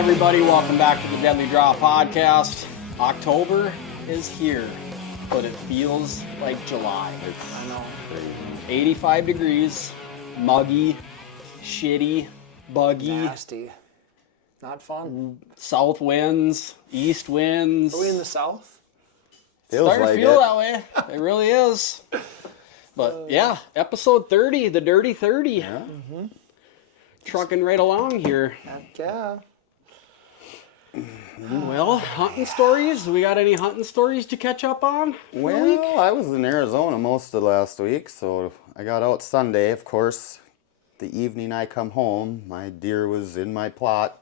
everybody? Welcome back to the Deadly Draw Podcast. October is here, but it feels like July. I know. 85 degrees, muggy, shitty, buggy, Nasty. Not fun. south winds, east winds. Are we in the south? It's starting to feel that way. It really is. But yeah, episode 30, the Dirty 30. Yeah. Mm-hmm. Trucking right along here. Heck yeah. Well, hunting stories. We got any hunting stories to catch up on? Well, I was in Arizona most of last week, so I got out Sunday. Of course, the evening I come home, my deer was in my plot.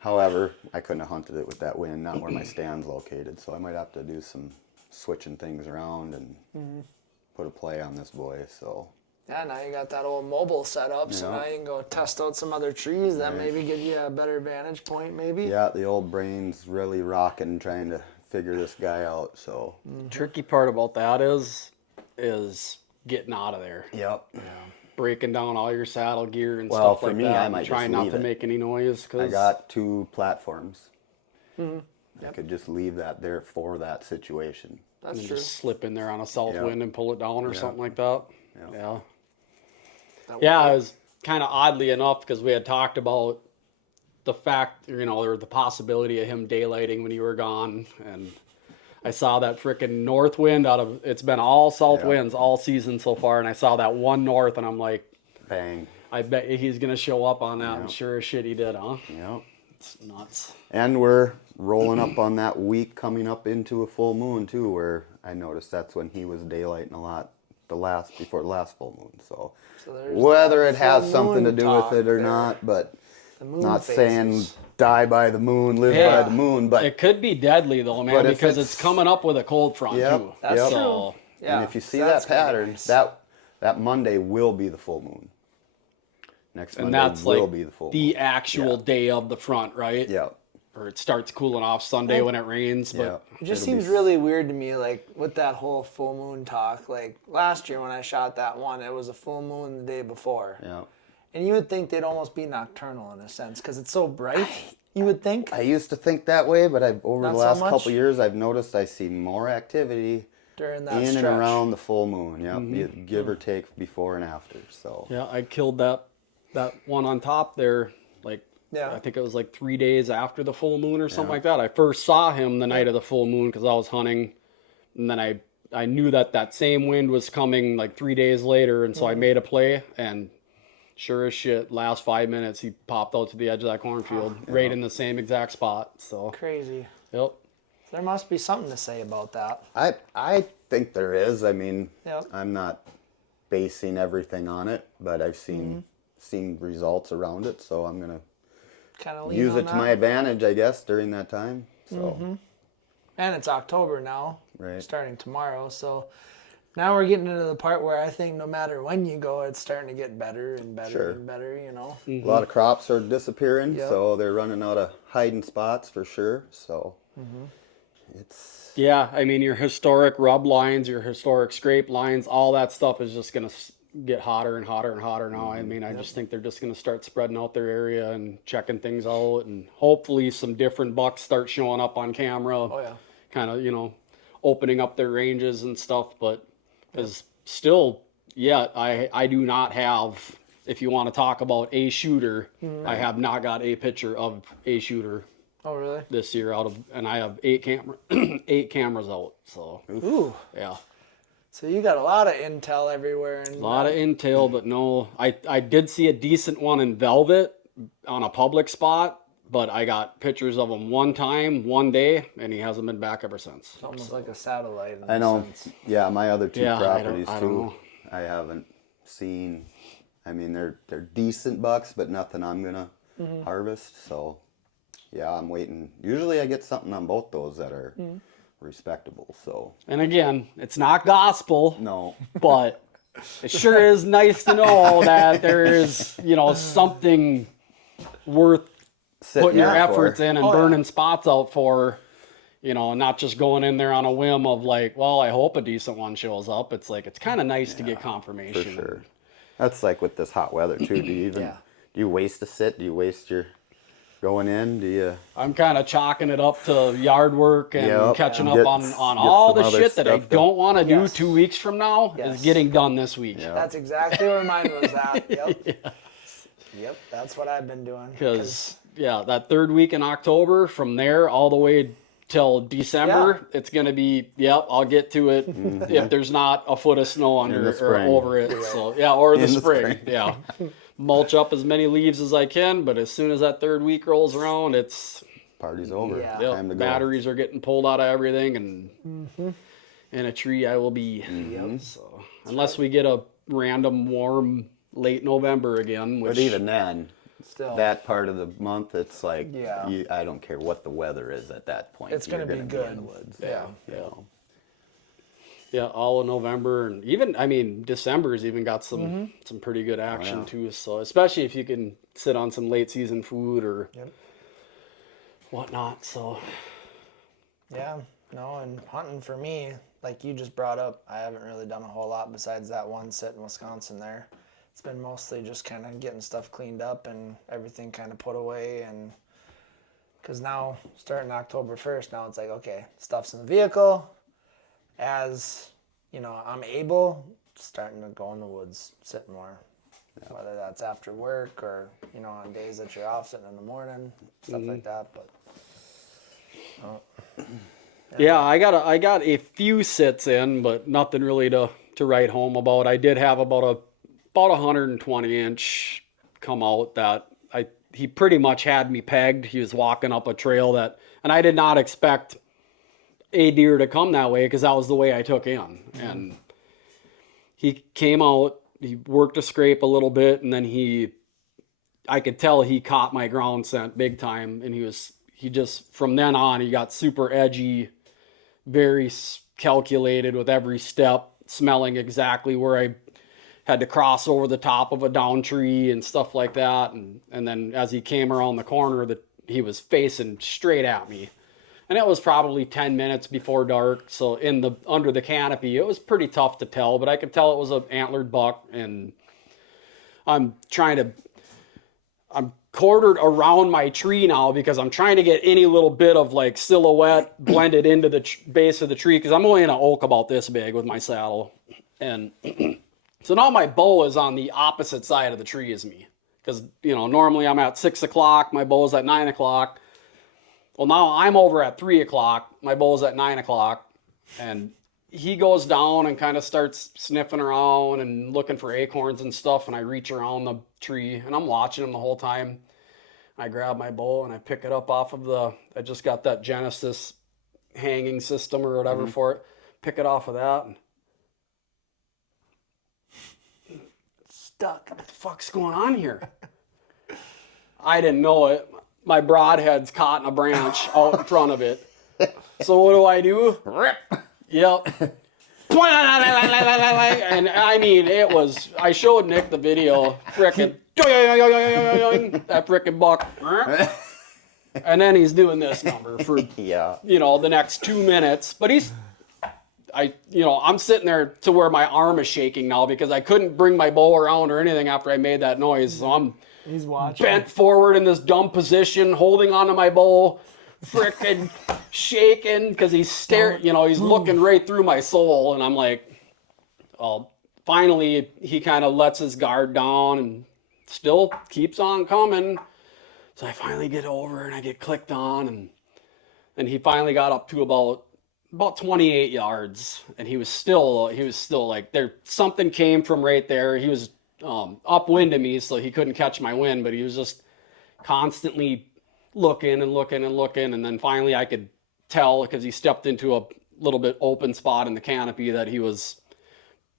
However, I couldn't have hunted it with that wind, not where my stand's located, so I might have to do some switching things around and put a play on this boy, so... Yeah, now you got that old mobile set up, so now you can go test out some other trees that maybe give you a better vantage point, maybe. Yeah, the old brain's really rocking trying to figure this guy out, so... Tricky part about that is getting out of there. Yep. Yeah. Breaking down all your saddle gear and Well, stuff for like me, that. I And might trying just not leave to it. make any noise. I got 2 platforms. I could just leave that there for that situation. That's and true. just slip in there on a south wind and pull it down or something like that. Yeah. Yeah, it was kind of oddly enough because we had talked about the fact, or the possibility of him daylighting when you were gone. And I saw that frickin' north wind it's been all south winds all season so far. And I saw that one north and I'm like, Bang. I bet he's going to show up on that. And sure as shit he did, huh? Yep. It's nuts. And we're rolling up on that week coming up into a full moon too, where I noticed that's when he was daylighting a lot before the last full moon. So whether it has something to do with it or not, but not saying die by the moon, live by the moon, but it could be deadly though, man, because it's coming up with a cold front too. That's so, true. Yeah. And if you see that pattern, that Monday will be the full moon. Next Monday will be the full moon. The actual day of the front, right? Yeah. Or it starts cooling off Sunday when it rains. But it just seems really weird to me, like, with that whole full moon talk. Like, last year when I shot that one, it was a full moon the day before. Yeah. And you would think they'd almost be nocturnal in a sense, because it's so bright, you would think. I used to think that way, but over the last so much? couple years, I've noticed I see more activity During that in stretch. and around the full moon. Yeah, give or take before and after. So yeah, I killed that one on top there, I think it was like 3 days after the full moon or something like that. I first saw him the night of the full moon because I was hunting, and then I knew that same wind was coming like 3 days later, and so I made a play, and sure as shit, last 5 minutes he popped out to the edge of that cornfield, right in the same exact spot. So crazy. Yep. There must be something to say about that. I think there is. I mean, Yep. I'm not basing everything on it, but I've seen results around it, so I'm gonna Kind of use it to my advantage, I guess, during that time. So. And it's October now, Right. starting tomorrow. So now we're getting into the part where I think no matter when you go, it's starting to get better and better and better, A lot of crops are disappearing, Yep. so they're running out of hiding spots for sure. So it's... Yeah, I mean, your historic rub lines, your historic scrape lines, all that stuff is just going to get hotter and hotter and hotter now. I mean, I just think they're just going to start spreading out their area and checking things out, and hopefully some different bucks start showing up on camera. Oh, yeah. Kind of, opening up their ranges and stuff, but as still yet, I do not have, if you want to talk about a shooter, I have not got a picture of a shooter. Oh, really? This year and I have 8 cameras out. So, Ooh. yeah. So you got a lot of intel everywhere. And A lot of intel, but no, I did see a decent one in Velvet on a public spot, but I got pictures of him one time, one day, and he hasn't been back ever since. It's almost like a satellite. In I know. a sense. Yeah, my other 2 properties I don't too. know. I haven't seen. I mean, they're decent bucks, but nothing I'm gonna harvest. So, yeah, I'm waiting. Usually, I get something on both those that are respectable. So. And again, it's not gospel, No. but it sure is nice to know that there is, something worth putting your efforts in and burning spots out for, not just going in there on a whim of like, well, I hope a decent one shows up. It's like, it's kind of nice to get confirmation. For sure. That's like with this hot weather too. Do you waste a sit? Do you waste your going in? Do you? I'm kind of chalking it up to yard work and Yep. catching Get- up on get all some the other shit that I stuff done. don't want to do Yes. 2 weeks from now Yes. is getting done this week. Yeah. That's exactly where mine was at. Yep. Yep, that's what I've been doing. Because, that third week in October, from there all the way till December, it's going to be, I'll get to it if there's not a foot of snow under the it or spring. over it. So, or the In the spring. spring. Yeah. Mulch up as many leaves as I can, but as soon as that third week rolls around, it's Party's over. Yeah. Time to go. batteries are getting pulled out of everything, and in a tree I will be. So, unless we get a random warm late November again, which But even then, Still. that part of the month, it's like, Yeah. I don't care what the weather is at that point. It's gonna You're be in good. the woods. Yeah. You know. all of November, and even December's even got some pretty good action too. So especially if you can sit on some late season food or whatnot. So Yeah, no, and hunting for me, like you just brought up, I haven't really done a whole lot besides that one sit in Wisconsin there. It's been mostly just kind of getting stuff cleaned up and everything kind of put away. And because now, starting October 1st, now it's like, okay, stuff's in the vehicle. As, I'm able, starting to go in the woods, sit more. Whether that's after work or, on days that you're off, sitting in the morning, stuff like that. But yeah, I got a few sits in, but nothing really to write home about. I did have about a 120 inch come out that he pretty much had me pegged. He was walking up a trail and I did not expect a deer to come that way because that was the way I took in. And he came out, he worked a scrape a little bit, and then I could tell he caught my ground scent big time, and he just from then on he got super edgy, very calculated with every step, smelling exactly where I had to cross over the top of a down tree and stuff like that. And then as he came around the corner, he was facing straight at me. And it was probably 10 minutes before dark. So under the canopy, it was pretty tough to tell, but I could tell it was an antlered buck. And I'm quartered around my tree now because I'm trying to get any little bit of like silhouette blended into the base of the tree, because I'm only in an oak about this big with my saddle. And so now my bow is on the opposite side of the tree as me, because normally I'm at 6 o'clock, my bow's at 9 o'clock. Well, now I'm over at 3 o'clock, my bow's at 9 o'clock, and he goes down and kind of starts sniffing around and looking for acorns and stuff, and I reach around the tree, and I'm watching him the whole time. I grab my bow and I pick it up off of I just got that Genesis hanging system or whatever for it, pick it off of that, and stuck. What the fuck's going on here? I didn't know it. My broadhead's caught in a branch out in front of it. So what do? Rip. Yep. And I mean, I showed Nick the video, frickin' that frickin' buck. And then he's doing this number for, the next 2 minutes. But I'm sitting there to where my arm is shaking now because I couldn't bring my bow around or anything after I made that noise. So he's watching. Bent forward in this dumb position, holding onto my bow, frickin' shaking because he's staring, he's looking right through my soul. And I'm like, finally he kind of lets his guard down and still keeps on coming. So I finally get over and I get clicked on, and he finally got up to about 28 yards, and he was still like something came from right there. He was upwind of me, so he couldn't catch my wind, but he was just constantly looking and looking and looking. And then finally I could tell, because he stepped into a little bit open spot in the canopy, that he was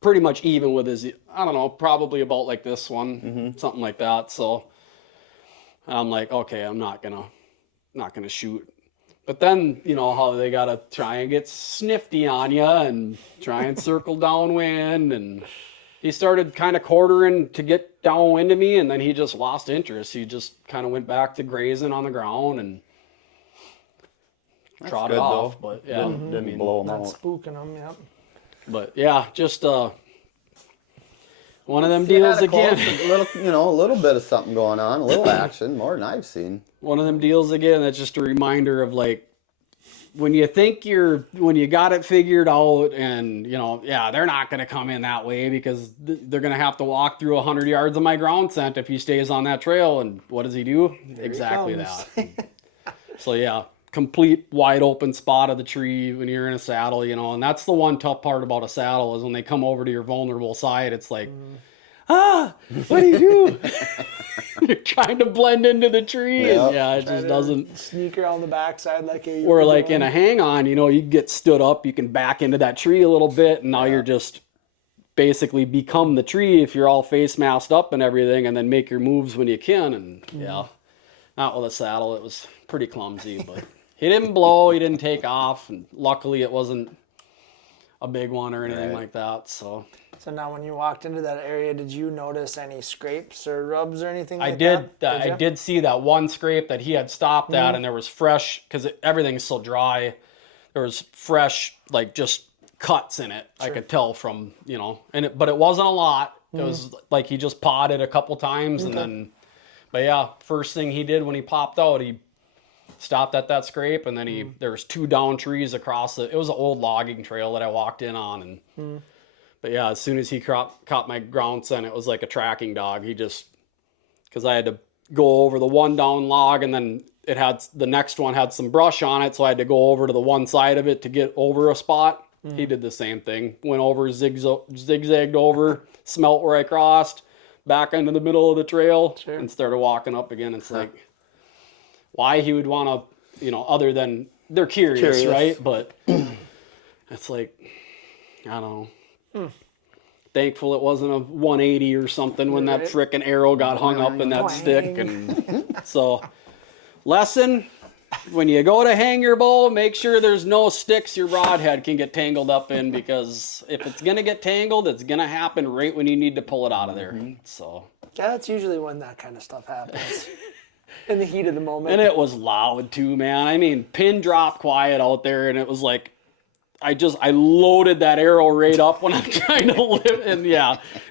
pretty much even with his, I don't know, probably about like this one, something like that. So I'm like, okay, I'm not gonna shoot. But then, how they gotta try and get snifty on you and try and circle downwind, and he started kind of quartering to get downwind of me, and then he just lost interest. He just kind of went back to grazing on the ground and trotted off. Though. But yeah, didn't blow him Not out. spooking him, yep. But yeah, just One of them If you deals had a again. close, a little bit of something going on, a little action, more than I've seen. One of them deals again. That's just a reminder of like, when you got it figured out and, they're not going to come in that way because they're going to have to walk through 100 yards of my ground scent if he stays on that trail. And what does he do? Exactly that. So yeah, complete wide open spot of the tree when you're in a saddle, and that's the one tough part about a saddle is when they come over to your vulnerable side, it's like, what do you do? You're trying to blend into the tree, and it just doesn't sneak around the backside like a. Or like in a hang-on, you get stood up, you can back into that tree a little bit, and now you're just basically become the tree if you're all face masked up and everything, and then make your moves when you can. And not with a saddle, it was pretty clumsy, but he didn't blow, he didn't take off, and luckily it wasn't a big one or anything like that. So now when you walked into that area, did you notice any scrapes or rubs or anything like that? I did see that one scrape that he had stopped at, and there was fresh, because everything's so dry, there was fresh, like just cuts in it. Sure. I could tell from, but it wasn't a lot. It was like he just potted a couple times and then, but yeah, first thing he did when he popped out, he stopped at that scrape, and then there was 2 down trees across it. It was an old logging trail that I walked in on, and but yeah, as soon as he caught my ground scent, it was like a tracking dog. He just, because I had to go over the one down log, and then the next one had some brush on it, so I had to go over to the one side of it to get over a spot. He did the same thing. Went over, zigzagged over, smelt where I crossed, back into the middle of the trail, and started walking up again. It's like, why he would want to, other than they're curious, right? But it's like, I don't know. Thankful it wasn't a 180 or something when that frickin' arrow got hung up in that stick. And so, lesson, when you go to hang your bow, make sure there's no sticks your broadhead can get tangled up in, because if it's going to get tangled, it's going to happen right when you need to pull it out of there. So yeah, that's usually when that kind of stuff happens. In the heat of the moment. And it was loud too, man. I mean, pin drop quiet out there, and it was like, I loaded that arrow right up when I'm trying to live, and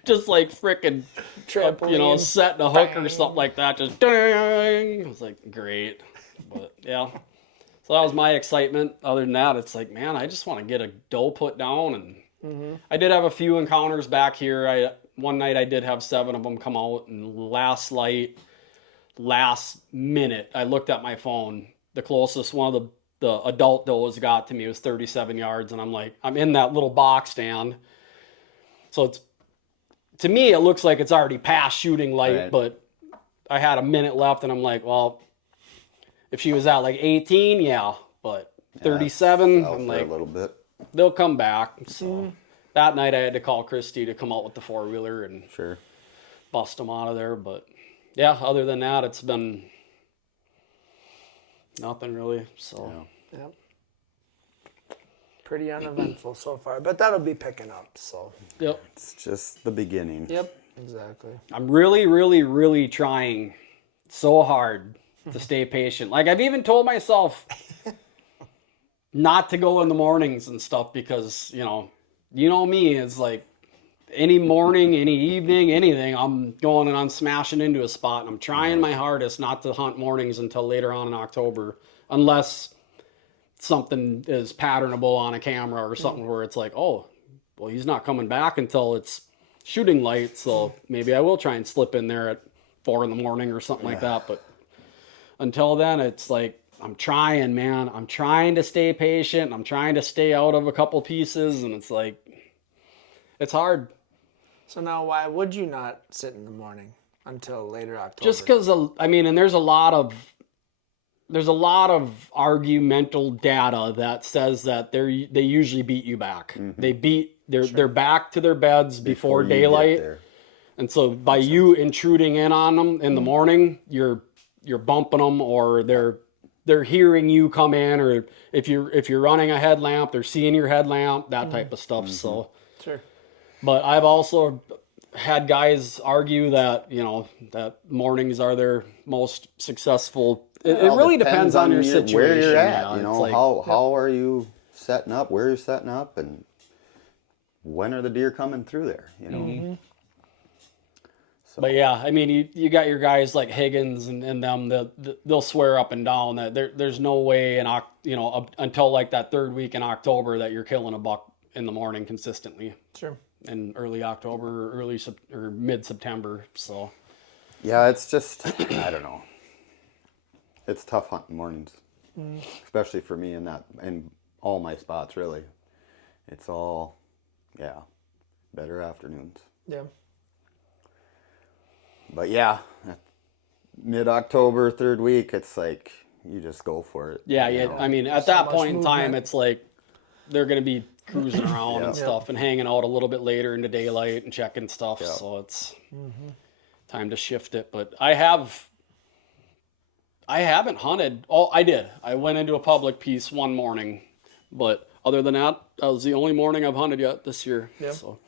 just like frickin', setting a hook or something like that, just dang. It was like, great. But yeah, so that was my excitement. Other than that, it's like, man, I just want to get a doe put down, and I did have a few encounters back here. One night I did have 7 of them come out, and last minute, I looked at my phone. The closest one of the adult does got to me was 37 yards, and I'm like, I'm in that little box stand. So to me, it looks like it's already past shooting light, but I had a minute left, and I'm like, well, if she was at like 18, but 37, I'm like, a little bit. They'll come back. So that night I had to call Christy to come out with the 4-wheeler and bust them out of there. But yeah, other than that, it's been nothing really. So pretty uneventful so far, but that'll be picking up. So it's just the beginning. Exactly. I'm really, really, really trying so hard to stay patient. Like, I've even told myself not to go in the mornings and stuff, because you know me, it's like any morning, any evening, anything, I'm going and I'm smashing into a spot, and I'm trying my hardest not to hunt mornings until later on in October, unless something is patternable on a camera or something where it's like, oh, well, he's not coming back until it's shooting light, so maybe I will try and slip in there at 4 a.m. or something like that. But until then, it's like, I'm trying, man. I'm trying to stay patient. I'm trying to stay out of a couple pieces, and it's like, it's hard. So now, why would you not sit in the morning until later October? Just because, I mean, and there's a lot of argumental data that says that they usually beat you back. They're back to their beds before daylight, and so by you intruding in on them in the morning, you're bumping them, or they're hearing you come in, or if you're running a headlamp, they're seeing your headlamp, that type of stuff. So but I've also had guys argue that that mornings are their most successful. It really depends on your situation, where you're at. How are you setting up, where you're setting up, and when are the deer coming through there. But yeah, I mean, you got your guys like Higgins and them that they'll swear up and down that there's no way until like that third week in October that you're killing a buck in the morning consistently. Sure. In early October or mid September. So yeah, it's just I don't know. It's tough hunting mornings, especially for me in all my spots really. It's all better afternoons. Yeah. But yeah, mid-October, third week, it's like you just go for it. Yeah. I mean, at that point in time, it's like they're going to be cruising around and stuff and hanging out a little bit later into daylight and checking stuff. Yeah. So it's time to shift it. But I haven't hunted. Oh, I did. I went into a public piece one morning, but other than that was the only morning I've hunted yet this year. Yeah. So.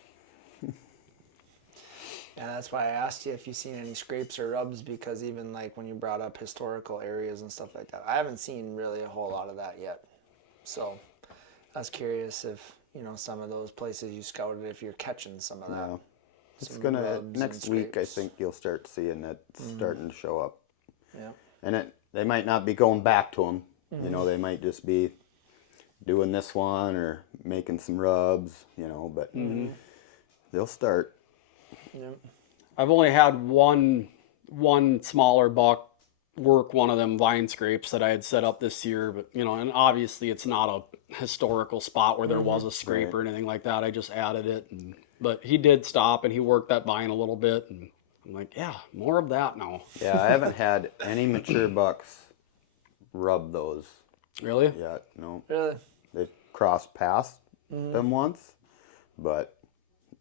Yeah, that's why I asked you if you've seen any scrapes or rubs, because even like when you brought up historical areas and stuff like that, I haven't seen really a whole lot of that yet. So I was curious if, some of those places you scouted, if you're catching some of that. No. It's gonna next week. I think you'll start seeing it starting to show up. Yeah. And they might not be going back to them. They might just be doing this one or making some rubs. But they'll start. Yep. I've only had one smaller buck work one of them vine scrapes that I had set up this year, but and obviously it's not a historical spot where there was a scrape or anything like that. I just added it, but he did stop and he worked that vine a little bit, and I'm like, yeah, more of that now. Yeah, I haven't had any mature bucks rub those. Really? Yet, no. Really? They've crossed past them once, but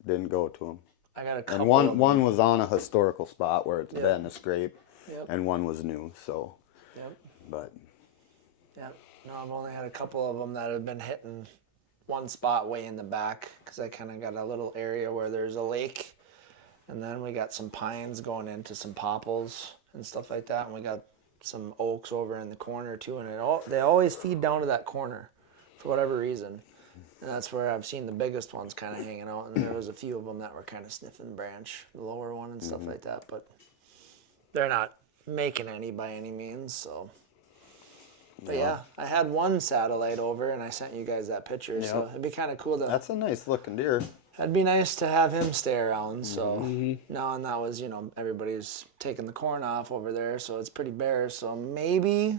didn't go to them. I got a couple. And one was on a historical spot where it's been a scrape, and one was new. So, but no, I've only had a couple of them that have been hitting one spot way in the back, because I kind of got a little area where there's a lake, and then we got some pines going into some popples and stuff like that, and we got some oaks over in the corner too, and they always feed down to that corner for whatever reason. And that's where I've seen the biggest ones kind of hanging out. And there was a few of them that were kind of sniffing the branch, the lower one and stuff like that. But they're not making any by any means. So, but yeah, I had one satellite over, and I sent you guys that picture. So it'd be kind of cool to. That's a nice looking deer. It'd be nice to have him stay around. So no, and that was everybody's taking the corn off over there, so it's pretty bare. So maybe.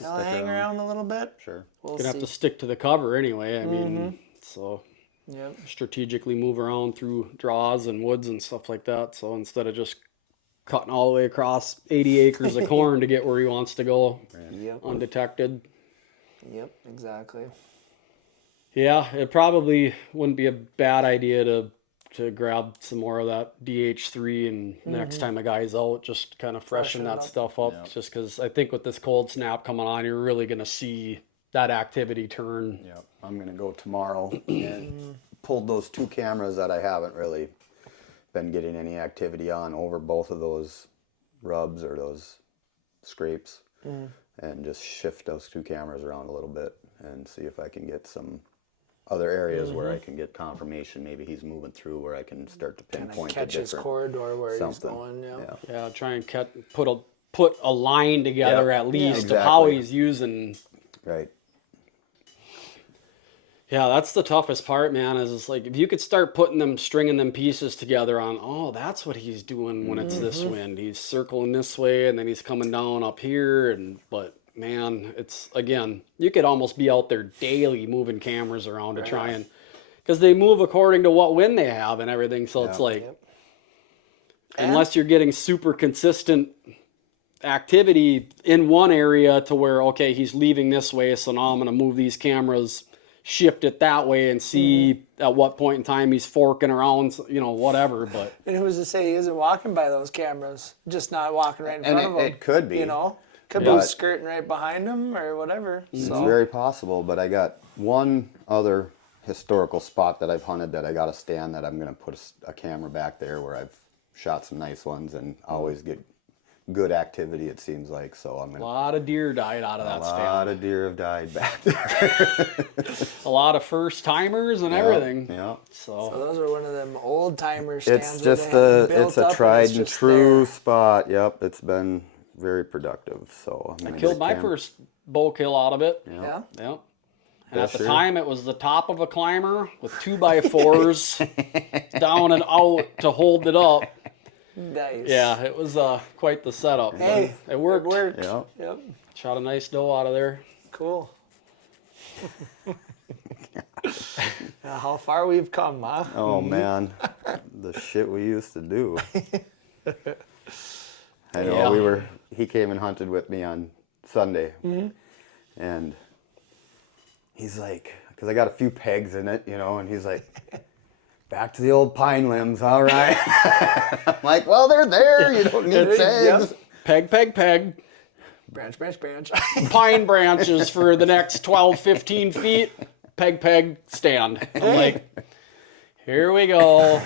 They'll hang around a little bit. Sure. We'll Gonna have to stick to the cover anyway. I mean, so Yep. strategically move around through draws and woods and stuff like that. So instead of just cutting all the way across 80 acres of corn to get where he wants to go undetected. Yep, exactly. Yeah, it probably wouldn't be a bad idea to grab some more of that DH3 and next time a guy's out, just kind of freshen that stuff up. Yeah. Just because I think with this cold snap coming on, you're really going to see that activity turn. Yeah, I'm going to go tomorrow and pull those two cameras that I haven't really been getting any activity on over both of those rubs or those scrapes and just shift those two cameras around a little bit and see if I can get some other areas where I can get confirmation. Maybe he's moving through where I can start to pinpoint catch his corridor where he's going. Yeah, try and put a line together at least of how he's using. Right. Yeah, that's the toughest part, man. Is it's like if you could start stringing them pieces together on, oh, that's what he's doing when it's this wind. He's circling this way, and then he's coming down up here, but. Man, it's, again, you could almost be out there daily moving cameras around to try and, because they move according to what wind they have and everything. So it's like, unless you're getting super consistent activity in one area to where, okay, he's leaving this way, so now I'm going to move these cameras, shift it that way and see at what point in time he's forking around, whatever. But and who's to say he isn't walking by those cameras, just not walking right in front of them? It could be. Could be skirting right behind him or whatever. It's very possible, but I got one other historical spot that I've hunted that I got a stand that I'm going to put a camera back there where I've shot some nice ones and always get good activity, it seems like. So I'm A gonna. lot of deer died out of that A stand. lot of deer have died back there. A lot of first timers and everything. Yeah. So So those are one of them old timer stands. It's where just they have built it's a up tried it's and just true there. spot. Yep, it's been very productive. So I'm I gonna killed get a my first bow kill out of it. Yeah. Yep. And at the Fisher. time, it was the top of a climber with 2x4s down and out to hold it up. Nice. Yeah, it was quite the setup. But Hey, it worked. It worked. Yeah. Yep. Shot a nice doe out of there. Cool. How far we've come, huh? Oh man, the shit we used to do. I know Yeah. he came and hunted with me on Sunday, and he's like, because I got a few pegs in it, and he's like, back to the old pine limbs, all right. I'm like, well, they're there. You don't need pegs. Peg, peg, peg. Branch, branch, branch. Pine branches for the next 12, 15 feet. Peg, peg, stand. I'm like, here we go.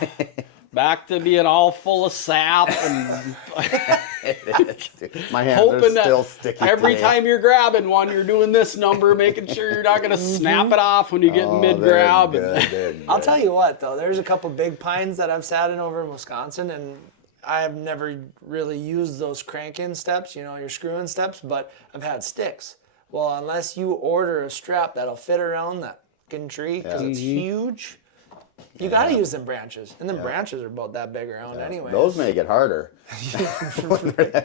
Back to being all full of sap and My hands hoping are still that sticky. every today. time you're grabbing one, you're doing this number, making sure you're not going to snap it off when you get Oh, mid-grab. they're good, they're I'll good. tell you what, though, there's a couple big pines that I've sat in over in Wisconsin, and I've never really used those crank-in steps, your screw-in steps, but I've had sticks. Well, unless you order a strap that'll fit around that fucking tree, because it's huge, you got to use them branches. And them branches are about that big around anyway. Those make it harder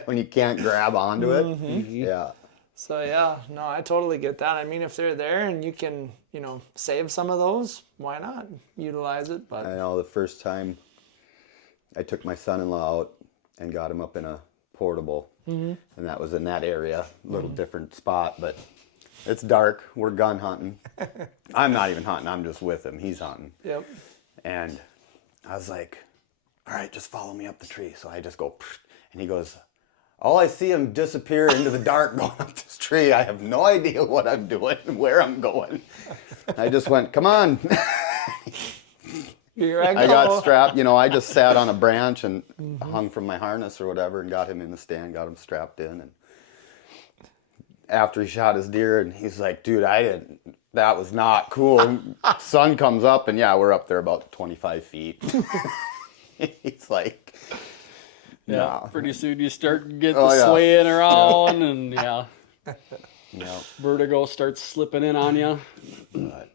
when you can't grab onto it. Yeah. So, yeah, no, I totally get that. I mean, if they're there and you can, save some of those, why not utilize it? But I know the first time I took my son-in-law out and got him up in a portable, and that was in that area, a little different spot, but it's dark. We're gun hunting. I'm not even hunting. I'm just with him. He's hunting. Yep. And I was like, all right, just follow me up the tree. So I just go, and he goes, all I see him disappear into the dark going up this tree. I have no idea what I'm doing, where I'm going. I just went, come on. Here I go. I got strapped, I just sat on a branch and hung from my harness or whatever and got him in the stand, got him strapped in. And after he shot his deer, and he's like, dude, that was not cool. Sun comes up, and yeah, we're up there about 25 feet. He's like, Yeah, no. pretty soon you start getting Oh, yeah. swaying around and No. vertigo starts slipping in on you. But,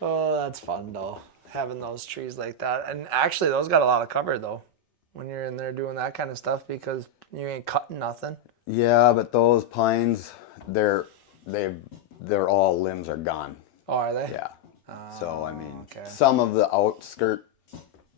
Oh, that's fun, though, having those trees like that. And actually, those got a lot of cover, though, when you're in there doing that kind of stuff, because you ain't cutting nothing. yeah, but those pines, they're all limbs are gone. Oh, are they? Yeah. So, I mean, okay. some of the outskirt,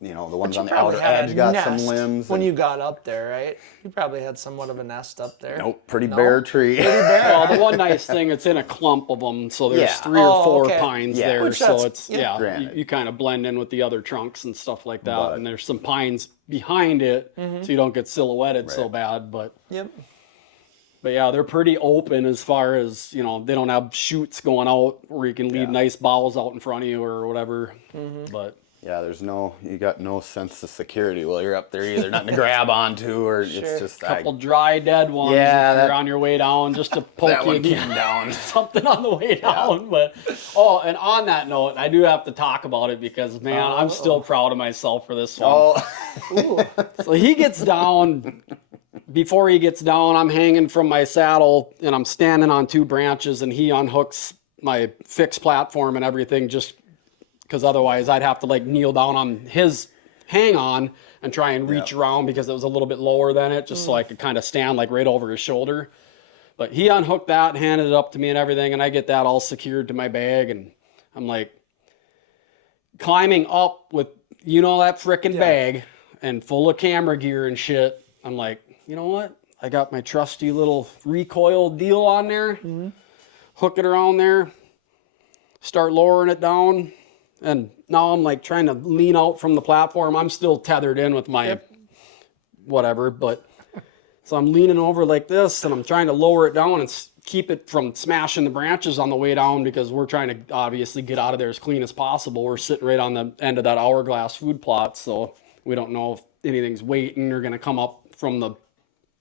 the ones You on the probably outer had edge a got nest some limbs. when and- you got up there, right? You probably had somewhat of a nest up there. Nope, pretty No? bare tree. Well, the one nice thing, it's in a clump of them, so there's Yeah. 3 or 4 okay. pines Yeah. there, Which so that's- it's, yeah. Granted. you kind of blend in with the other trunks and stuff like that, But- and there's some pines behind it, so you don't get silhouetted so Right. bad, but Yep. yeah, they're pretty open as far as, they don't have chutes going out where you can leave Yeah. nice boughs out in front of you or whatever, but... Yeah, you got no sense of security while you're up there either. Nothing to grab onto, or Sure. it's just Couple dry dead ones Yeah, if you're that- on your way down just to poke that you one came again. down. Something on the way down. But and on that note, I do have to talk about it because man, I'm still proud of myself for this one. Oh, So he gets down. Before he gets down, I'm hanging from my saddle and I'm standing on 2 branches, and he unhooks my fixed platform and everything, just because otherwise I'd have to kneel down on his hang on and try and reach around because it was a little bit lower than it, just so I could kind of stand right over his shoulder. But he unhooked that and handed it up to me and everything, and I get that all secured to my bag, and I'm climbing up with that frickin' bag and full of camera gear and shit. I'm like, you know what? I got my trusty little recoil deal on there. Hook it around there. Start lowering it down. And now I'm trying to lean out from the platform. I'm still tethered in with my whatever, but so I'm leaning over like this and I'm trying to lower it down and keep it from smashing the branches on the way down, because we're trying to obviously get out of there as clean as possible. We're sitting right on the end of that hourglass food plot, so we don't know if anything's waiting or going to come up from the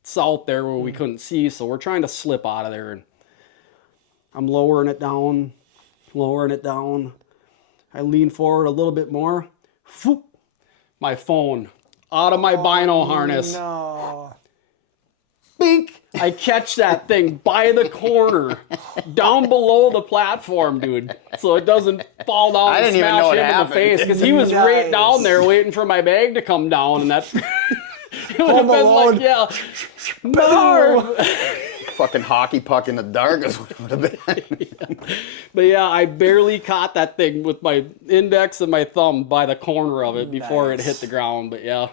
south there where we couldn't see, so we're trying to slip out of there. And I'm lowering it down. I lean forward a little bit more. Whoop, my phone out of my bino harness. No. Bink! I catch that thing by the corner, down below the platform, dude, so it doesn't fall down and smash him in the face, because he was right down there waiting for my bag to come down, and that it would have been like, yeah, no. Fucking hockey puck in the dark is what it would have been. But yeah, I barely caught that thing with my index and my thumb by the corner of it before it hit the ground. But yeah,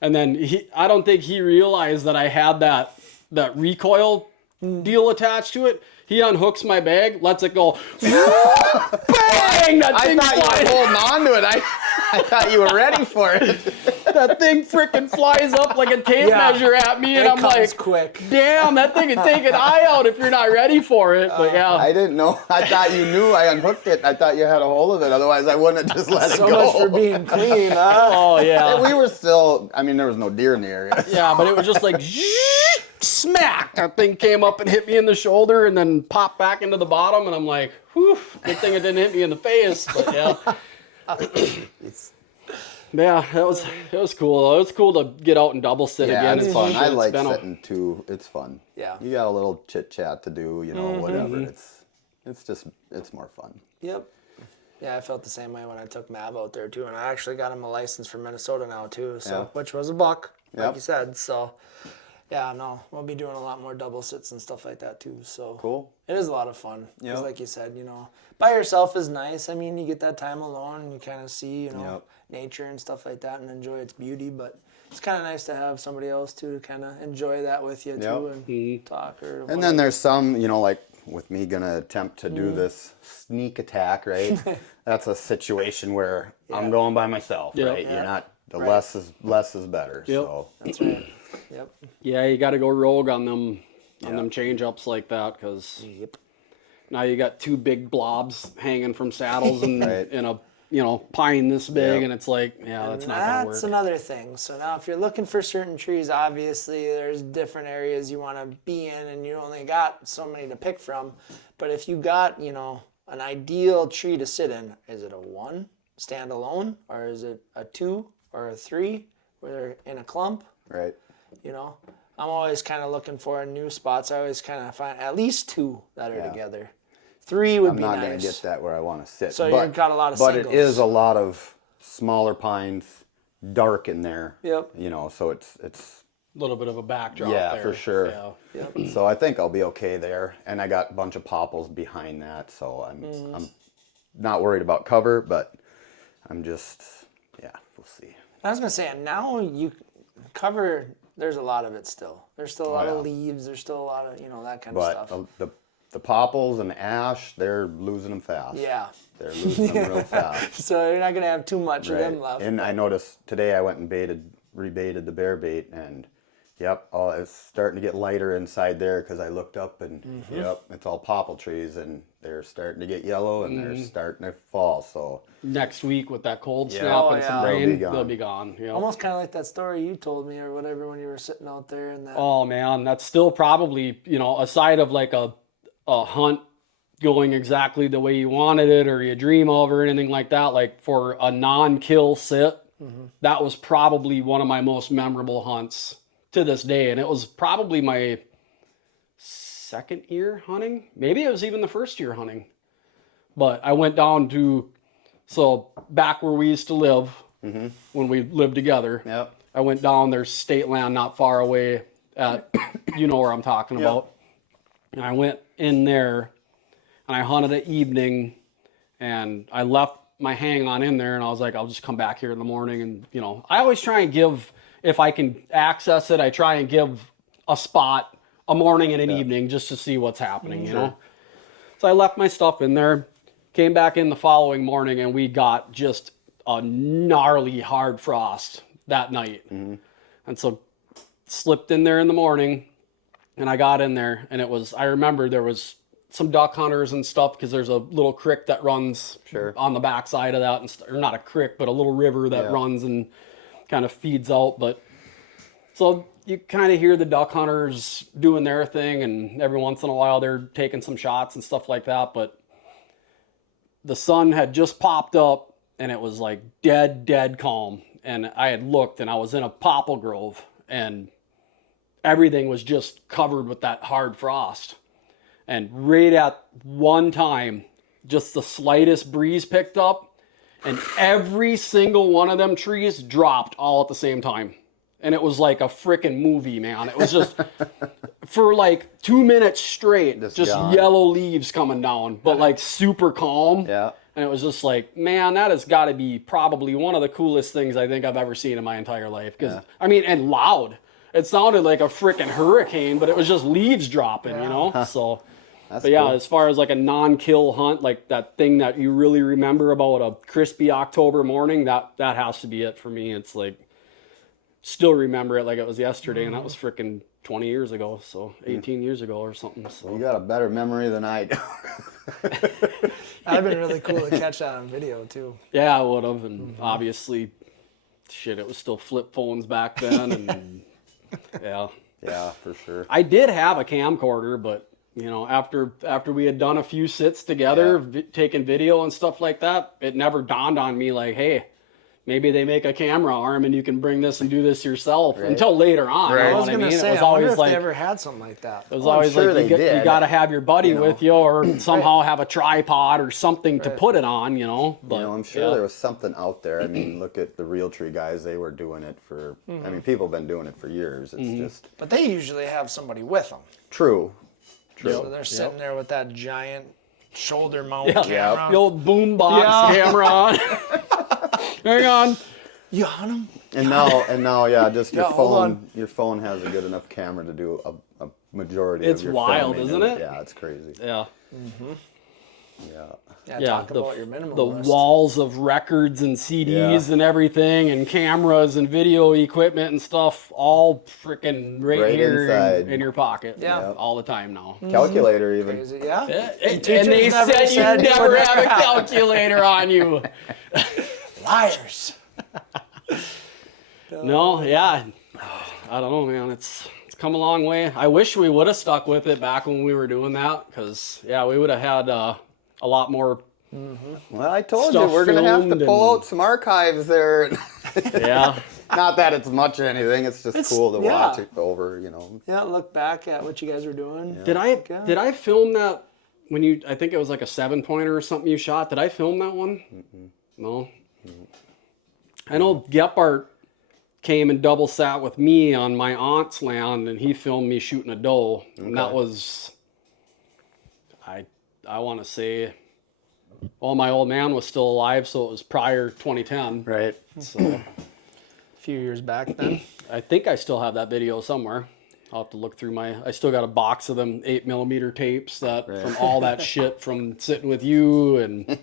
and then I don't think he realized that I had that recoil deal attached to it. He unhooks my bag, lets it go. Bang! That thing I thought you were holding on to it. I thought you were ready for it. That thing freaking flies up like a tape measure at me, and I'm like, quick. damn, that thing can take an eye out if you're not ready for it. But yeah. I didn't know. I thought you knew I unhooked it. I thought you had a hold of it. Otherwise, I wouldn't have just let it go. So much for being clean, huh? Oh, yeah. We were still, I mean, there was no deer in the area. Yeah, but it was just like, smack. That thing came up and hit me in the shoulder and then popped back into the bottom. And I'm like, whew, good thing it didn't hit me in the face. But yeah. Yeah, it was cool. It was cool to get out and double sit again. It's fun. I like sitting too. It's fun. Yeah. You got a little chit chat to do, whatever. It's more fun. Yep. Yeah, I felt the same way when I took Mav out there too, and I actually got him a license for Minnesota now too. So which was a buck, like you said. So yeah, no, we'll be doing a lot more double sits and stuff like that too. So cool. It is a lot of fun. Because like you said, by yourself is nice. I mean, you get that time alone and you kind of see, nature and stuff like that and enjoy its beauty. But it's kind of nice to have somebody else too to kind of enjoy that with you too and talk or. And then there's some, like with me gonna attempt to do this sneak attack, right? That's a situation where I'm going by myself, right? You're not. Less is better. Yep. So that's right. Yep. Yeah, you got to go rogue on them change ups like that, because now you got two big blobs hanging from saddles and in a pine this big, and it's like, that's not gonna work. That's another thing. So now if you're looking for certain trees, obviously there's different areas you want to be in, and you only got so many to pick from. But if you got an ideal tree to sit in, is it a 1 standalone, or is it a 2 or a 3 where they're in a clump? Right. I'm always kind of looking for new spots. I always kind of find at least 2 that are together. 3 would be nice. I'm not going to get that where I want to sit. So you've got a lot of singles. But it is a lot of smaller pines, dark in there. Yep. So it's A little bit of a backdrop there. there. For sure. Yeah. Yep. So I think I'll be okay there. And I got a bunch of popples behind that, so I'm not worried about cover, but I'm just, we'll see. I was going to say, now you cover, there's a lot of it still. There's still a lot of leaves. There's still a lot of, that kind of stuff. But the popples and the ash, they're losing them fast. Yeah. They're losing them real fast. So you're not going to have too much of them left. And I noticed today I went and rebaited the bear bait, and it's starting to get lighter inside there because I looked up and it's all popple trees, and they're starting to get yellow and they're starting to fall. So next week with that cold snap and some rain, they'll be gone. Almost kind of like that story you told me or whatever when you were sitting out there and that. Oh man, that's still probably aside of like a hunt going exactly the way you wanted it or you dream of or anything like that. Like for a non-kill sit, that was probably one of my most memorable hunts to this day, and it was probably my second year hunting. Maybe it was even the first year hunting. But I went down to, back where we used to live when we lived together. Yep. I went down, there's state land not far away at, you know where I'm talking about. And I went in there and I hunted at evening, and I left my hang on in there, and I was like, I'll just come back here in the morning. And, I always try and give, if I can access it, I try and give a spot a morning and an evening just to see what's happening, you know? So I left my stuff in there, came back in the following morning, and we got just a gnarly hard frost that night. And so slipped in there in the morning, and I got in there, and I remember there was some duck hunters and stuff, because there's a little creek that runs on the backside of that, or not a creek, but a little river that runs and kind of feeds out. But so you kind of hear the duck hunters doing their thing, and every once in a while they're taking some shots and stuff like that. But the sun had just popped up, and it was like dead calm. And I had looked, and I was in a popple grove, and everything was just covered with that hard frost. And right at one time, just the slightest breeze picked up, and every single one of them trees dropped all at the same time. And it was like a freaking movie, man. It was just for like 2 minutes straight, just yellow leaves coming down, but like super calm. Yeah. And it was just like, man, that has got to be probably one of the coolest things I think I've ever seen in my entire life. Because, I mean, and loud. It sounded like a freaking hurricane, but it was just leaves dropping, you know? So, but yeah, cool. As far as like a non-kill hunt, like that thing that you really remember about a crispy October morning, that has to be it for me. It's like, still remember it like it was yesterday, and that was freaking 20 years ago, so 18 years ago or something. So you got a better memory than I do. That'd have been really cool to catch that on video too. Yeah, I would have, and obviously, shit, it was still flip phones back then, and yeah, for sure. I did have a camcorder, but you know, after we had done a few sits together, taking video and stuff like that, it never dawned on me like, hey, maybe they make a camera arm and you can bring this and do this yourself. Right. Until later on. Right. You know I was going to say, it was I wonder always if like, they ever had something like that. It was always sure like you got to have your buddy with you, or somehow have a tripod or something to put it on, you know. But, I'm sure there was something out there. I mean, look at the Realtree guys. They were doing it for, I mean, people have been doing it for years. It's just. But they usually have somebody with them. True. So they're sitting there with that giant shoulder mount camera. The old boombox camera on. Hang on. You hunt them? And now, just your phone. Your phone has a good enough camera to do a majority of your wild, filming. Isn't it? Yeah, it's crazy. Yeah. Talk about your minimalist. The walls of records and CDs and everything, and cameras and video equipment and stuff, all freaking right here in your pocket. Yeah. All the time now. Calculator even. Crazy, yeah. And they said you never have a calculator on you. Liars. No, yeah. I don't know, man. It's come a long way. I wish we would have stuck with it back when we were doing that, because, we would have had a lot more. Well, I told you, we're going to have to pull out some archives there. Yeah. Not that it's much of anything. It's just cool to watch it over, you know. Yeah, look back at what you guys were doing. Yeah. Did I film that when I think it was like a 7-pointer or something you shot? Did I film that one? No. I know Gephardt came and double sat with me on my aunt's land, and he filmed me shooting a doe. And that was, I want to say, my old man was still alive, so it was prior 2010. Right. So a few years back then. I think I still have that video somewhere. I'll have to look through I still got a box of them 8mm tapes from all that shit from sitting with you and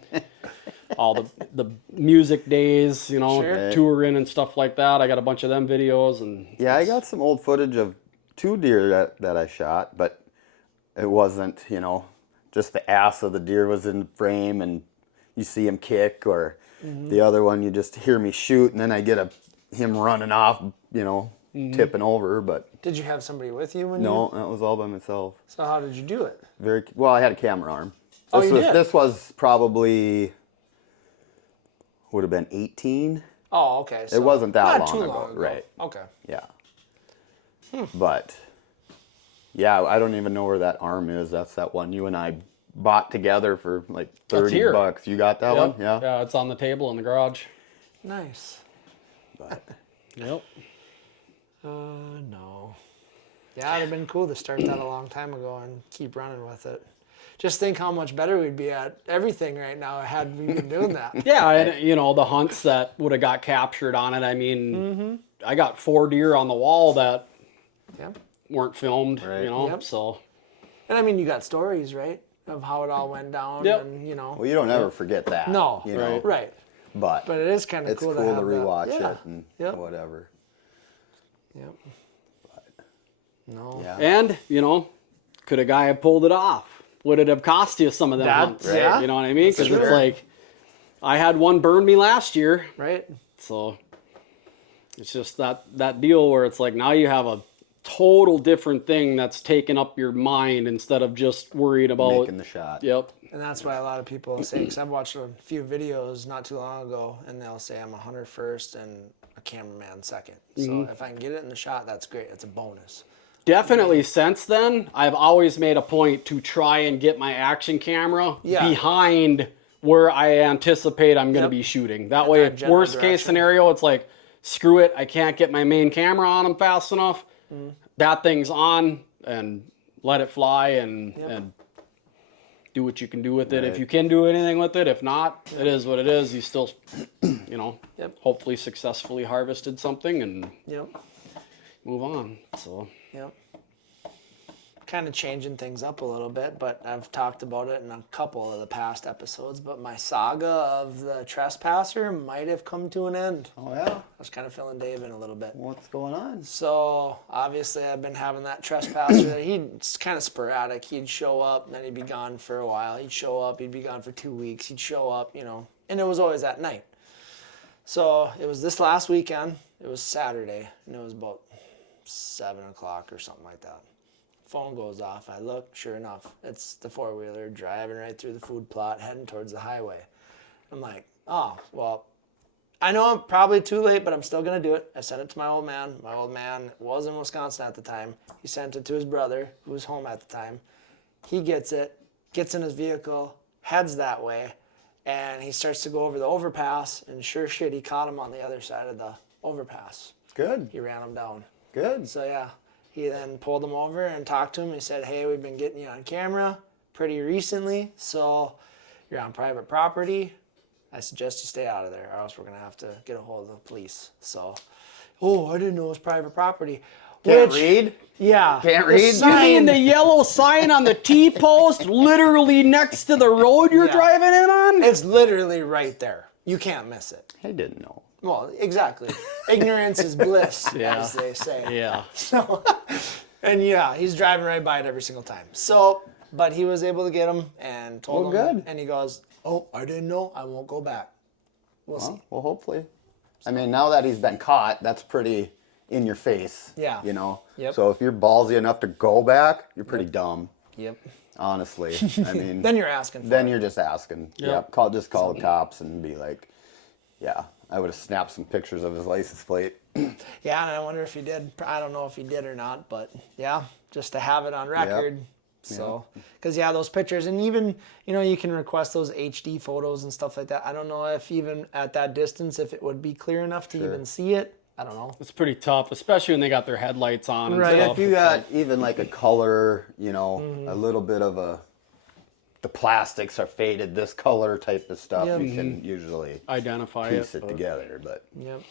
all the music days, you know, touring and stuff like that. I got a bunch of them videos. And I got some old footage of 2 deer that I shot, but it wasn't, just the ass of the deer was in frame and you see him kick, or the other one you just hear me shoot and then I get him running off, tipping over. But did you have somebody with you No, that was all by myself. So how did you do it? Very well. I had a camera arm. This was probably would have been 18. Oh, okay. So it wasn't that not long too ago, long ago. right? Okay. Yeah. But I don't even know where that arm is. That's that one you and I bought together for like $30. You got that one? Yeah. Yeah, it's on the table in the garage. Nice. But Yep. No. Yeah, it'd have been cool to start that a long time ago and keep running with it. Just think how much better we'd be at everything right now had we been doing that. Yeah, and the hunts that would have got captured on it. I mean, I got 4 deer on the wall that weren't filmed, so. And I mean, you got stories, right, of how it all went down, and Well, you don't ever forget that. No, right. But it is kind of cool to have rewatch that. it and whatever. Yep. But, no. Yeah. And, could a guy have pulled it off? Would it have cost you some of them hunts? Right. Yeah. You know what I mean? Because That's it's true. like, I had one burn me last year. Right. So it's just that deal where it's like, now you have total different thing that's taken up your mind instead of just worried about making the shot. Yep. And that's why a lot of people say, because I've watched a few videos not too long ago, and they'll say I'm a hunter first and a cameraman second. So if I can get it in the shot, that's great. It's a bonus. Definitely since then, I've always made a point to try and get my action camera behind where I anticipate I'm going to be shooting. That way, worst case scenario, it's like, screw it, I can't get my main camera on them fast enough. That thing's on, and let it fly, and do what you can do with it. If you can do anything with it, if not, it is what it is. You still, you know, hopefully successfully harvested something and move on. So. Kind of changing things up a little bit, but I've talked about it in a couple of the past episodes, but my saga of the trespasser might have come to an end. Oh, yeah? I was kind of filling Dave in a little bit. What's going on? So, obviously, I've been having that trespasser. He's kind of sporadic. He'd show up, and then he'd be gone for a while. He'd show up, he'd be gone for 2 weeks. He'd show up, you know, and it was always at night. So, it was this last weekend. It was Saturday, and it was about 7 o'clock or something like that. Phone goes off. I look, sure enough, it's the four-wheeler driving right through the food plot, heading towards the highway. I'm like, oh, well, I know I'm probably too late, but I'm still going to do it. I sent it to my old man. My old man was in Wisconsin at the time. He sent it to his brother, who was home at the time. He gets it, gets in his vehicle, heads that way, and he starts to go over the overpass, and sure shit, he caught him on the other side of the overpass. Good. He ran him down. Good. So, yeah. He then pulled him over and talked to him. He said, hey, we've been getting you on camera pretty recently, so you're on private property. I suggest you stay out of there, or else we're going to have to get a hold of the police. So, I didn't know it was private property. Can't read? Yeah. Can't read? You mean the yellow sign on the T-post literally next to the road you're driving in on? It's literally right there. You can't miss it. I didn't know. Well, exactly. Ignorance is bliss, as they say. Yeah. So, and he's driving right by it every single time. So, but he was able to get him and told him. Good. And he goes, oh, I didn't know. I won't go back. We'll see. Well, hopefully. I mean, now that he's been caught, that's pretty in your face. Yeah. You know? Yep. So if you're ballsy enough to go back, you're pretty dumb. Yep. Honestly. I mean. Then you're asking for Then it. you're just asking. Yep. Yeah. Call the cops and be like, yeah. I would have snapped some pictures of his license plate. Yeah, and I wonder if he did. I don't know if he did or not, but yeah, just to have it on record. Yep. So, because those pictures, and even, you can request those HD photos and stuff like that. I don't know if even at that distance, if it would be clear enough to even see it. I don't know. It's pretty tough, especially when they got their headlights on and Right. stuff. If you got even like a color, a little bit of the plastics are faded, this color type of stuff, Yep. you can usually identify piece it it together. But Yep.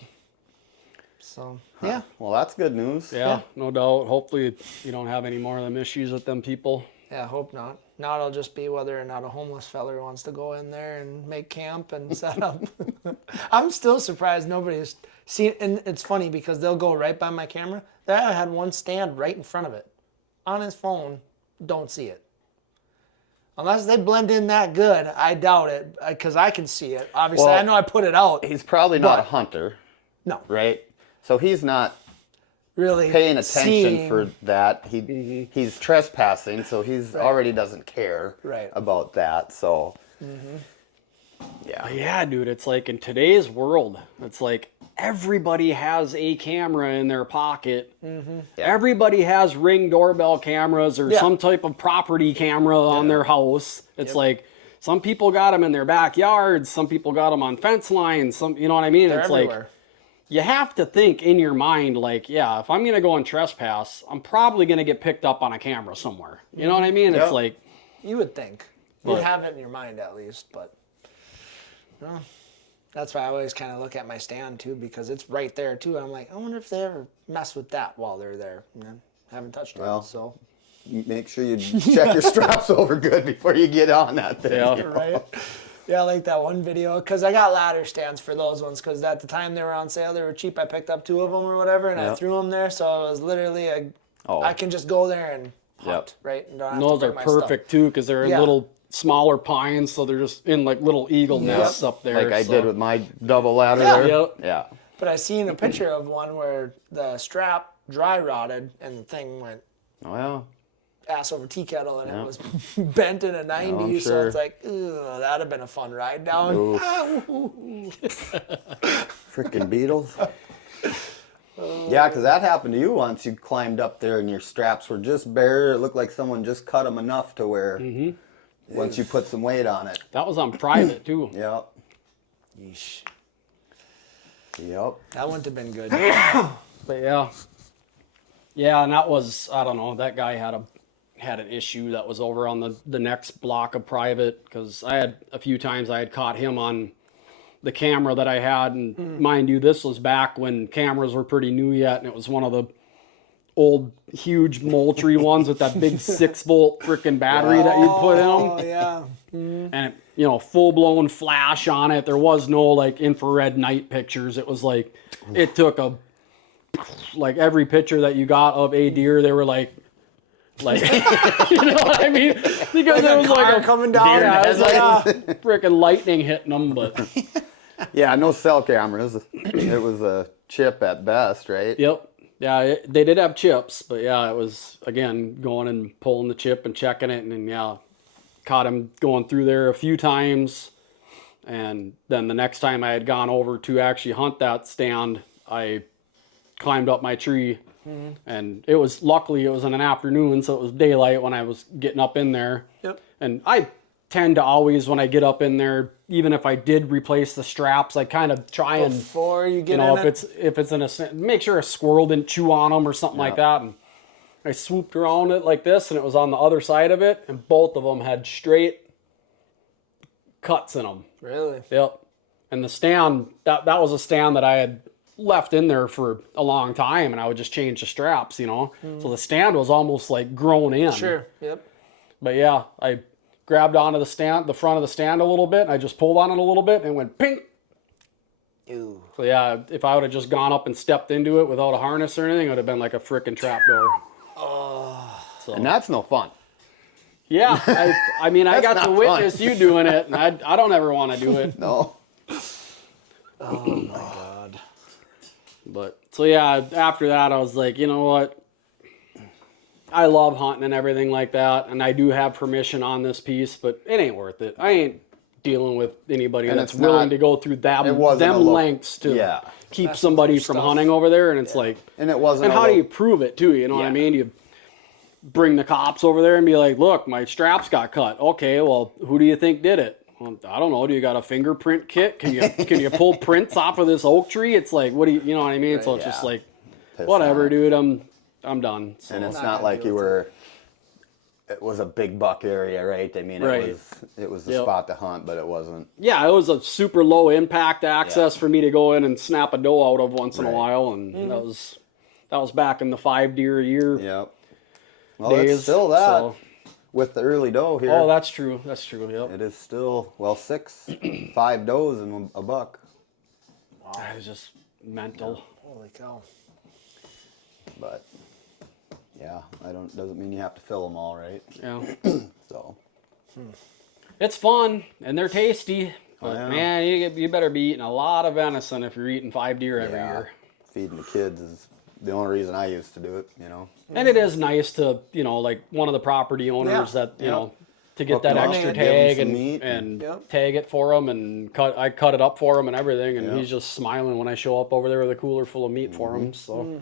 So, yeah. well, that's good news. Yeah, no doubt. Hopefully you don't have any more of them issues with them people. Yeah, I hope not. Now it'll just be whether or not a homeless feller wants to go in there and make camp and set up. I'm still surprised nobody's seen, and it's funny because they'll go right by my camera. I had one stand right in front of it. On his phone, don't see it. Unless they blend in that good, I doubt it, because I can see it. Obviously, Well, I know I put it out. He's probably not a But- hunter, No, right? So he's not really paying attention seeing- for that. He's trespassing, so he's already doesn't care about that. So Yeah, dude, it's like in today's world, it's like everybody has a camera in their pocket. Everybody has Ring doorbell cameras or some type of property camera on their house. It's like some people got them in their backyards, some people got them on fence lines, you know what I mean? They're it's everywhere. like you have to think in your mind, like, yeah, if I'm going to go and trespass, I'm probably going to get picked up on a camera somewhere. You know what I mean? It's like... You would think. You'd have it in your mind at least, but... No. That's why I always kind of look at my stand, too, because it's right there, too. I'm like, I wonder if they ever mess with that while they're there. Haven't touched it, so... make sure you check your straps over good before you get on that thing. Yeah. Right? Yeah, I like that one video, because I got ladder stands for those ones, because at the time they were on sale, they were cheap. I picked up 2 of them or whatever, and I threw them there, so it was literally I can just go there and hunt, right? And don't have And to those are bring my stuff. perfect, too, because they're in little smaller pines, so they're just in, like, little eagle nests up there. Like I so. did with my double ladder Yeah. there. Yep. Yeah. But I seen a picture of one where the strap dry rotted and the thing went Oh yeah. ass over tea kettle and it was bent in a 90. I'm So sure. it's like, ugh, that'd have been a fun ride down. Freaking beetles. Yeah, because that happened to you once. You climbed up there and your straps were just bare. It looked like someone just cut them enough to where once you put some weight on it. That was on private too. Yep. Yeesh. Yep. That wouldn't have been good. But yeah, and that was, I don't know, that guy had an issue that was over on the next block of private, because I had a few times I had caught him on the camera that I had, and mind you, this was back when cameras were pretty new yet, and it was one of the old huge Moultrie ones with that big 6-volt freaking battery that you'd put in them. Oh yeah. And full-blown flash on it. There was no like infrared night pictures. It was like, it took like every picture that you got of a deer, they were like you know what I mean? Because it was like a coming down. deer, it was like freaking lightning hitting them. But Yeah, no cell cameras. It was a chip at best, right? yep, yeah, they did have chips, but yeah, it was again going and pulling the chip and checking it, and then caught him going through there a few times. And then the next time I had gone over to actually hunt that stand, I climbed up my tree, and luckily it was in an afternoon, so it was daylight when I was getting up in there. Yep. And I tend to always, when I get up in there, even if I did replace the straps, I kind of try and, Before you get if it's in a, make sure a squirrel didn't chew on them or something like that. And I swooped around it like this, and it was on the other side of it, and both of them had straight cuts in them. Really? Yep. And the stand, that was a stand that I had left in there for a long time, and I would just change the straps, So the stand was almost like grown in. Sure. Yep. But yeah, I grabbed onto the front of the stand a little bit, and I just pulled on it a little bit, and it went ping. Ew. So yeah, if I would have just gone up and stepped into it without a harness or anything, it would have been like a frickin' trapdoor. So. And that's no fun. Yeah, I mean, I got to not witness you doing it, and I don't ever want to do it. No. Oh my God. But, so yeah, after that, I was like, you know what? I love hunting and everything like that, and I do have permission on this piece, but it ain't worth it. I ain't dealing with anybody And that's it's willing not- to go through them it wasn't a lengths to keep That's somebody other from stuff. hunting over there, and it's like, And it wasn't. and a how do lo- you prove it too? You know what I Yeah. mean? You bring the cops over there and be like, look, my straps got cut. Okay, well, who do you think did it? Well, I don't know. Do you got a fingerprint kit? Can you pull prints off of this oak tree? It's like, what do you know what I mean? So it's just like, Piss whatever, on it. dude. I'm done. So. And it's Not not gonna like do you it. were. It was a big buck area, right? I mean, Right. it was the Yep. spot to hunt, but it wasn't. Yeah, it was a super low impact access Yeah. for me to go in and snap a doe out of once in a Right. while, and that was back in the 5 deer a year Yep. Well, days. it's still that so- with the early doe here. Oh, that's true. That's true. Yep. It is still 5 does and a buck. That was just mental. Holy cow. But yeah, doesn't mean you have to fill them all, right? Yeah. So It's fun and they're tasty, but yeah. man, you better be eating a lot of venison if you're eating 5 deer every year. feeding the kids is the only reason I used to do it. And it is nice to, like one of the property owners that, to get Hook that 'em up, extra give 'em tag some and, meat. and Yep. tag it for him, and I cut it up for him and everything, and Yep. he's just smiling when I show up over there with a cooler full of meat for him. So,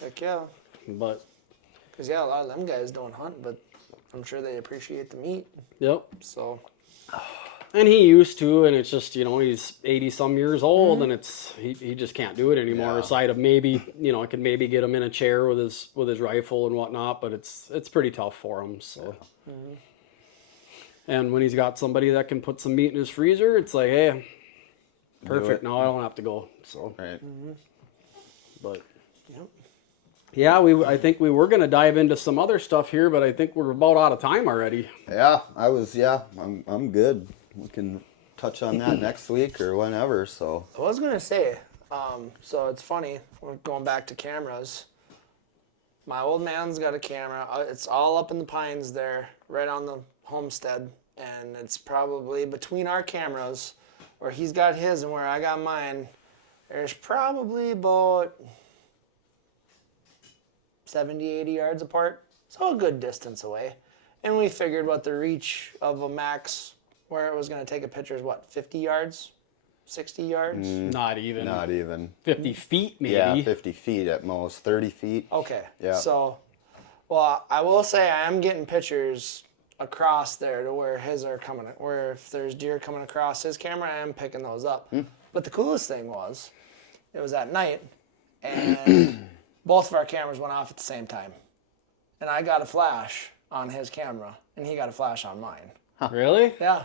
Heck yeah. but Because, yeah, a lot of them guys don't hunt, but I'm sure they appreciate the meat. yep. So, And he used to, and it's just, he's 80 some years old, and he just can't do it anymore. Yeah. Aside of maybe, I can maybe get him in a chair with his rifle and whatnot, but it's pretty tough for him. So, and when he's got somebody that can put some meat in his freezer, it's like, hey, perfect. it. Now I don't have to go. So, Right. but yep. yeah, I think we were gonna dive into some other stuff here, but I think we're about out of time already. Yeah, I'm good. We can touch on that next week or whenever. So I was going to say, so it's funny, we're going back to cameras. My old man's got a camera. It's all up in the pines there, right on the homestead. And it's probably between our cameras, where he's got his and where I got mine, There's probably about 70, 80 yards apart. So a good distance away. And we figured what the reach of a max where it was going to take a picture is what, 50 yards? 60 yards? Not even. Not even. 50 feet maybe. Yeah, 50 feet at most. 30 feet. Okay. Yeah. So, well, I will say I am getting pictures across there to where his are coming, where if there's deer coming across his camera, I am picking those up. But the coolest thing was, it was at night, and both of our cameras went off at the same time. And I got a flash on his camera, and he got a flash on mine. Really? Yeah.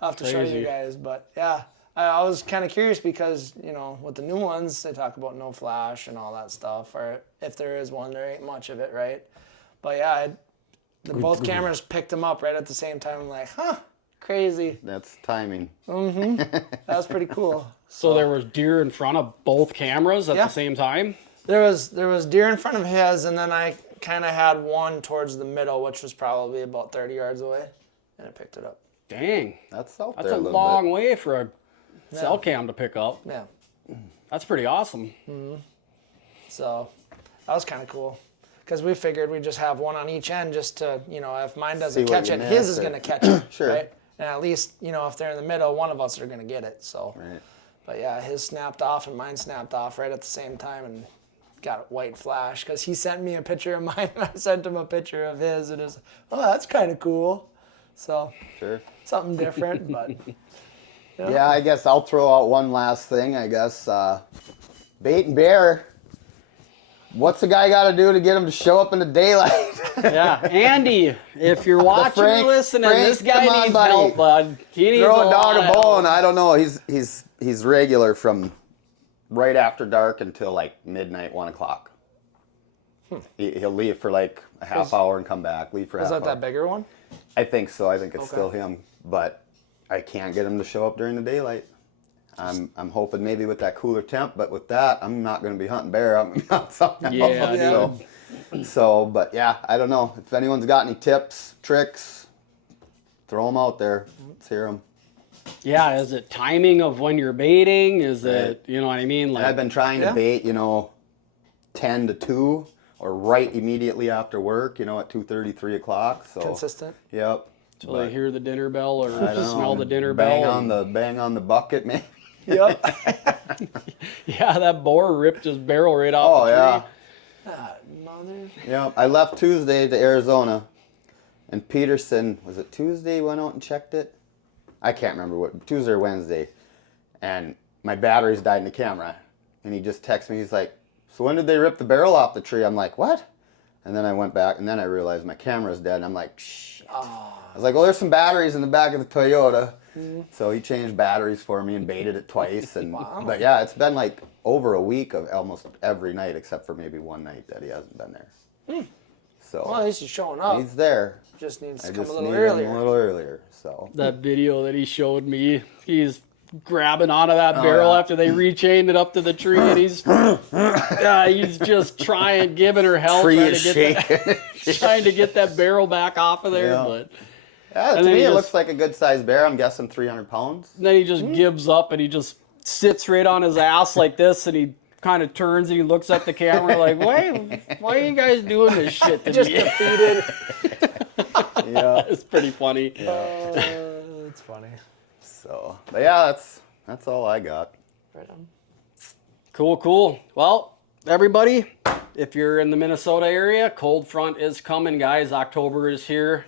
I'll have to show Crazy. you guys, but yeah. I was kind of curious because, you know, with the new ones, they talk about no flash and all that stuff, or if there is one, there ain't much of it, right? But yeah, both cameras picked them up right at the same time. I'm like, huh, crazy. That's timing. That was pretty cool. So there was deer in front of both cameras at Yeah. the same time? There was deer in front of his, and then I kind of had one towards the middle, which was probably about 30 yards away, and I picked it up. Dang. That's out That's there a little long bit. way for a cell cam to pick up. Yeah. That's pretty awesome. So that was kind of cool. Because we figured we'd just have one on each end just to, you know, if mine doesn't See what catch you it, his miss is or- going to catch it. Sure. Right? And at least, you know, if they're in the middle, one of us are going to get it. So, Right. but yeah, his snapped off and mine snapped off right at the same time and got a white flash. Because he sent me a picture of mine and I sent him a picture of his. And it was, oh, that's kind of cool. So, Sure. something different, but. Yeah, I guess I'll throw out one last thing. I guess bait and bear. What's the guy got to do to get him to show up in the daylight? Yeah, Andy, if you're watching Frank- or listening, Frank, this guy come on, needs buddy. help, bud. He needs Throw a lot dog of a help. bone. I don't know. He's regular from right after dark until like midnight, 1 o'clock. He'll leave for like a half hour and come back. Leave for Was half that hour. that bigger one? I think so. I think it's Okay. still him, but I can't get him to show up during the daylight. I'm hoping maybe with that cooler temp, but with that, I'm not going to be hunting bear. I'm going to be hunting something Yeah, else. So, but yeah, I don't know. If anyone's got any tips, tricks, throw them out there. Let's hear them. Yeah, is it timing of when you're baiting? Is it, you know what I mean? Like, I've been trying to Yeah. bait, 10 to 2 or right immediately after work, at 2:30, 3 o'clock. So, Consistent? Yep. till they hear the dinner bell or I don't smell know, the dinner bang bell. bang on the bucket, maybe. Yep. Yeah, that boar ripped his barrel right off Oh the tree. yeah. Mother. Yeah, I left Tuesday to Arizona, and Peterson, was it Tuesday, went out and checked it? I can't remember what, Tuesday or Wednesday, and my batteries died in the camera, and he just texted me, he's like, so when did they rip the barrel off the tree? I'm like, what? And then I went back, and then I realized my camera's dead, and I'm like, shit. I was like, well, there's some batteries in the back of the Toyota. So he changed batteries for me and baited it twice. And But yeah, it's been like over a week of almost every night except for maybe one night that he hasn't been there. So Well, at least he's showing up. he's there. Just needs to I come just a little need earlier. him a little earlier. So That video that he showed me, he's grabbing onto that barrel yeah. after they rechained it up to the tree, and he's just giving her hell, tree trying is to get shaking. trying to get that barrel back off of there, Yeah. but Yeah, to And then me he it just- looks like a good sized bear. I'm guessing 300 pounds. then he just gives up and he just sits right on his ass like this, and he kind of turns and he looks at the camera like, why are you guys doing this shit to Just me? defeated. Yeah. It's pretty funny. It's funny. So, but yeah, that's all I got. Right on. Cool. Well, everybody, if you're in the Minnesota area, cold front is coming, guys. October is here.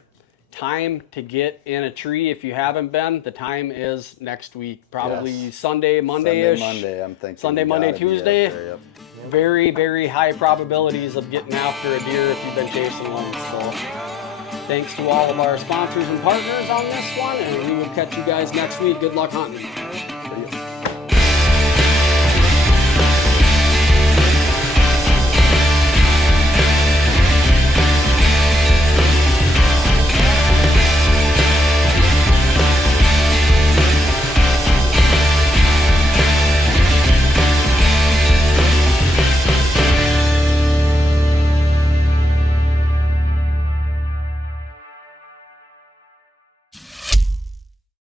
Time to get in a tree. If you haven't been, the time is next week. Probably Yes. Sunday, Monday-ish. Monday, I'm thinking. Sunday, you Monday, gotta be out Tuesday. there, yep. Very, very high probabilities of getting after a deer if you've been chasing one. So thanks to all of our sponsors and partners on this one, and we will catch you guys next week. Good luck hunting.